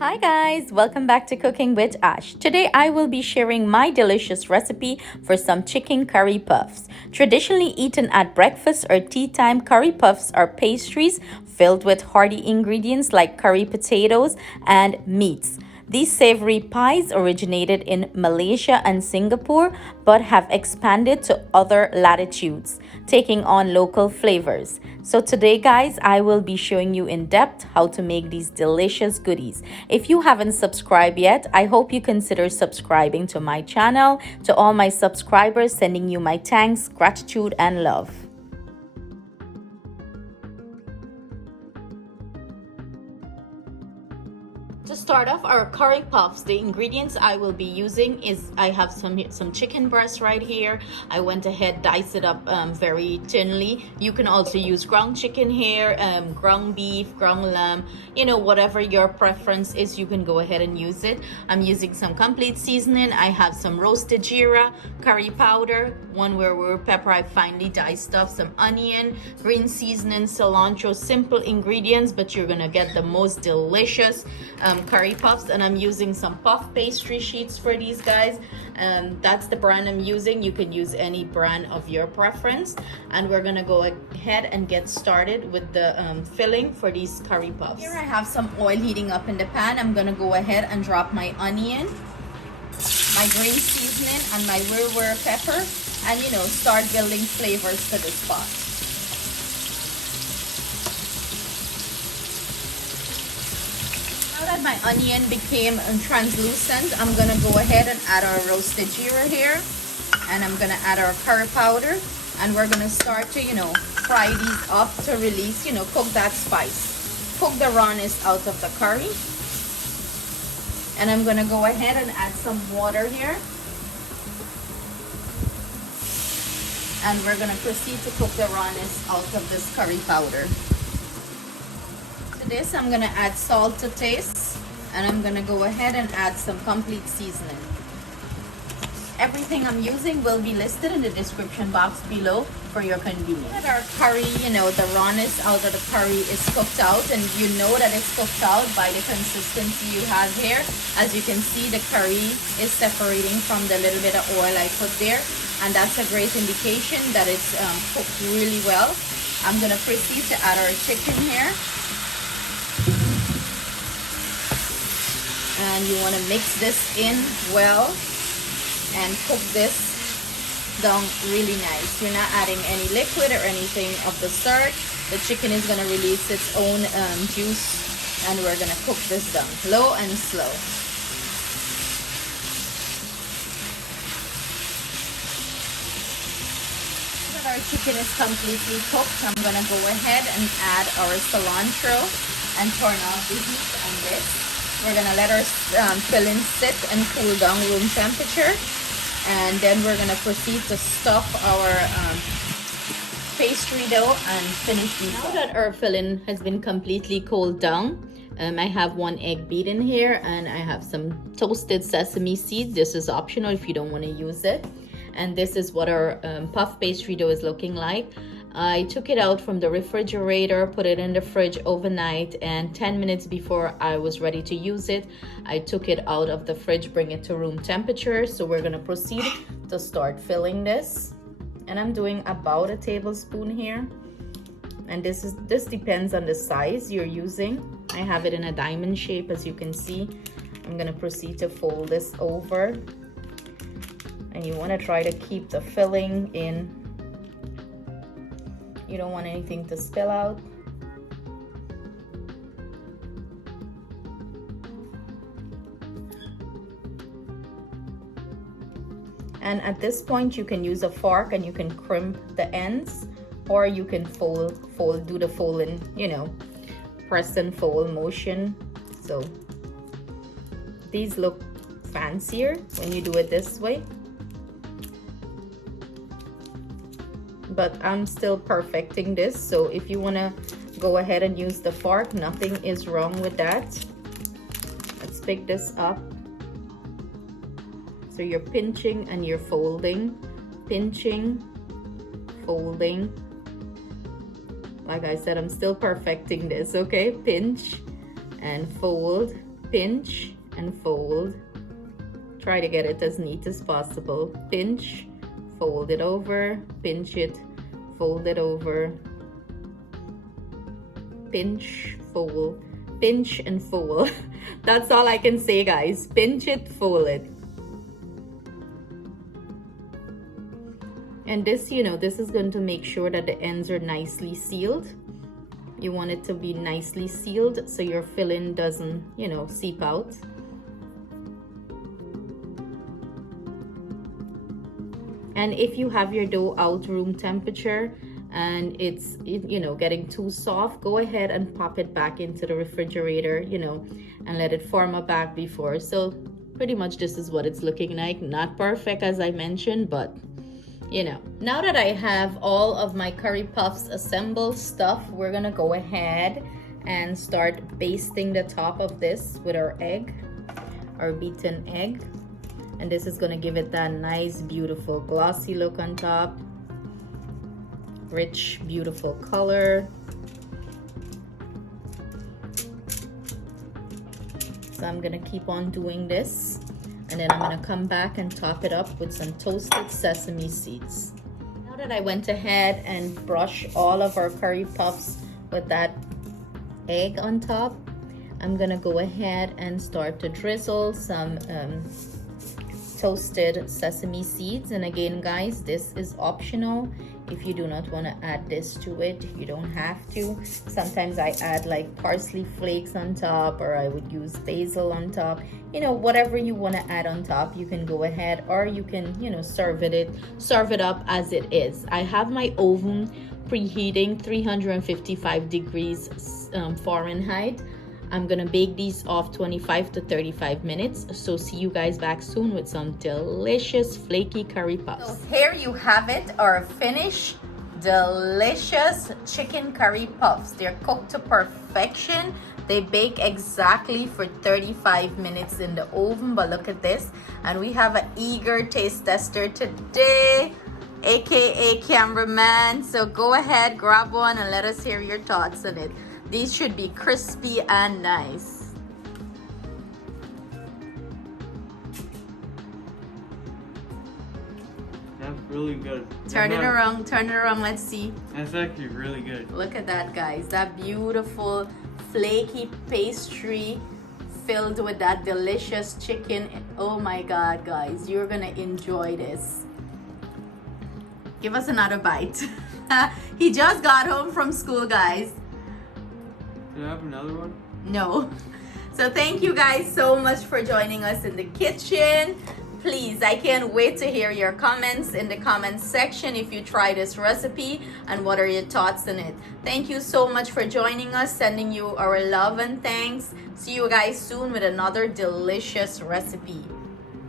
Hi guys, welcome back to Cooking with Ash. Today I will be sharing my delicious recipe for some chicken curry puffs. Traditionally eaten at breakfast or tea time, curry puffs are pastries filled with hearty ingredients like curry potatoes and meats. These savory pies originated in Malaysia and Singapore but have expanded to other latitudes, taking on local flavors. So today, guys, I will be showing you in depth how to make these delicious goodies. If you haven't subscribed yet, I hope you consider subscribing to my channel. To all my subscribers, sending you my thanks, gratitude, and love. To start off our curry puffs, the ingredients I will be using is I have some chicken breast right here. I went ahead, diced it up very thinly. You can also use ground chicken here, ground beef, ground lamb, whatever your preference is, you can go ahead and use it. I'm using some complete seasoning. I have some roasted jeera, curry powder, one where pepper I finely diced up, some onion, green seasoning, cilantro, simple ingredients, but you're gonna get the most delicious curry puffs. And I'm using some puff pastry sheets for these guys. That's the brand I'm using. You can use any brand of your preference. And we're gonna go ahead and get started with the filling for these curry puffs. Here I have some oil heating up in the pan. I'm gonna go ahead and drop my onion, my green seasoning, and my Wiri Wiri pepper, and start building flavors to this pot. Now that my onion became translucent, I'm gonna go ahead and add our roasted jeera here, and I'm gonna add our curry powder, and we're gonna start to fry these up to release, cook that spice, cook the rawness out of the curry. And I'm gonna go ahead and add some water here, and we're gonna proceed to cook the rawness out of this curry powder. To this, I'm gonna add salt to taste, and I'm gonna go ahead and add some complete seasoning. Everything I'm using will be listed in the description box below for your convenience. That our curry, the rawness out of the curry is cooked out, and you know that it's cooked out by the consistency you have here. As you can see, the curry is separating from the little bit of oil I put there, and that's a great indication that it's cooked really well. I'm gonna proceed to add our chicken here. And you want to mix this in well and cook this down really nice. You're not adding any liquid or anything of the sort. The chicken is going to release its own juice, and we're going to cook this down low and slow. Now that our chicken is completely cooked, I'm going to go ahead and add our cilantro and turn off the heat on this. We're gonna let our filling sit and cool down room temperature, and then we're gonna proceed to stuff our pastry dough and finish these. Now that our filling has been completely cooled down, I have 1 egg beaten here, and I have some toasted sesame seeds. This is optional if you don't want to use it. And this is what our puff pastry dough is looking like. I took it out from the refrigerator, put it in the fridge overnight, and 10 minutes before I was ready to use it, I took it out of the fridge, bring it to room temperature. So we're gonna proceed to start filling this. And I'm doing about a tablespoon here. And this depends on the size you're using. I have it in a diamond shape, as you can see. I'm gonna proceed to fold this over. And you wanna try to keep the filling in. You don't want anything to spill out. And at this point, you can use a fork and you can crimp the ends, or you can do the folding, press and fold motion. So these look fancier when you do it this way. But I'm still perfecting this, so if you want to go ahead and use the fork, nothing is wrong with that. Let's pick this up. So you're pinching and you're folding, pinching, folding. Like I said, I'm still perfecting this, okay? Pinch and fold, pinch and fold. Try to get it as neat as possible. Pinch, fold it over, pinch it, fold it over, pinch, fold, pinch and fold. That's all I can say, guys. Pinch it, fold it. And this, you know, this is going to make sure that the ends are nicely sealed. You want it to be nicely sealed so your filling doesn't, you know, seep out. And if you have your dough out room temperature and it's, you know, getting too soft, go ahead and pop it back into the refrigerator, you know, and let it form a back before. So pretty much this is what it's looking like. Not perfect, as I mentioned, but you know. Now that I have all of my curry puffs assembled stuff, we're gonna go ahead and start basting the top of this with our egg, our beaten egg. And this is gonna give it that nice, beautiful, glossy look on top. Rich, beautiful color. So I'm gonna keep on doing this. And then I'm gonna come back and top it up with some toasted sesame seeds. Now that I went ahead and brushed all of our curry puffs with that egg on top, I'm gonna go ahead and start to drizzle some toasted sesame seeds. And again, guys, this is optional. If you do not want to add this to it, you don't have to. Sometimes I add like parsley flakes on top, or I would use basil on top. You know, whatever you want to add on top, you can go ahead, or you can, you know, serve it up as it is. I have my oven preheating 355 degrees Fahrenheit. I'm gonna bake these off 25 to 35 minutes. So see you guys back soon with some delicious flaky curry puffs. So here you have it, our finished delicious chicken curry puffs. They're cooked to perfection. They bake exactly for 35 minutes in the oven, but look at this. And we have an eager taste tester today, aka cameraman. So go ahead, grab one and let us hear your thoughts on it. These should be crispy and nice. That's really good. Turn it around, let's see. That's actually really good. Look at that, guys. That beautiful flaky pastry filled with that delicious chicken. Oh my God, guys, you're gonna enjoy this. Give us another bite. He just got home from school, guys. Do I have another one? No. So thank you guys so much for joining us in the kitchen. Please, I can't wait to hear your comments in the comments section if you try this recipe and what are your thoughts on it. Thank you so much for joining us, sending you our love and thanks. See you guys soon with another delicious recipe.